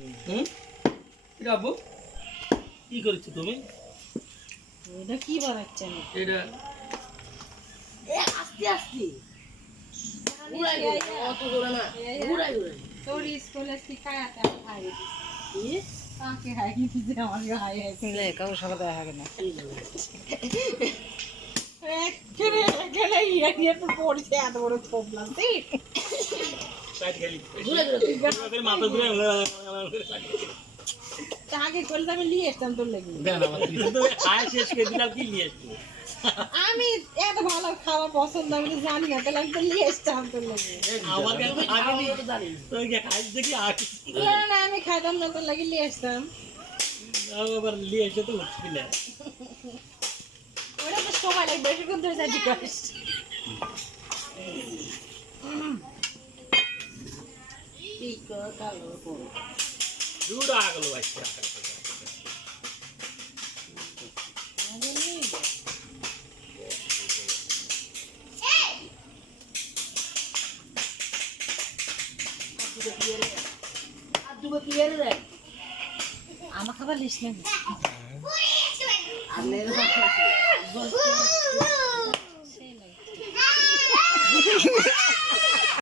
হুম এটা আব্বু কি করেছো তুমি? এটা কি বানাচ্ছেন? এটা আস্তে আস্তে ঘুরাই অত করে না ঘুরাই ঘুরাই তোর স্কুলে শিখায়াতে খাই দিছি তাকে হাই দিছে আমার হাই আছে লে কাউ সব দেখা গেল একেরে একেরে ইয়ে তো পড়ছে এত বড় প্রবলেম তুই সাইড খালি ঘুরাই করে মাথা ঘুরে তাকে করলে আমি নিয়ে আসতাম তোর লাগি দেন আমার তো আয় শেষ করে দিলাম কি নিয়ে আসছো আমি এত ভালো খাবার পছন্দ আমি তো জানি না তাহলে আমি তো নিয়ে আসতাম তোর লাগি আমার কাছে আগে আমি নিয়ে তো জানি তো কি খাই দেখি আগে না আমি খাইতাম না তোর লাগি নিয়ে আসতাম আবার নিয়ে এসে তো উঠবি না ওটা তো সময় লাগবে বেশিক্ষণ ধরে যাচ্ছি কষ্ট ঠিক কালো করো দূর আগলো বাচ্চা আমার খাবার লিস্ট নেই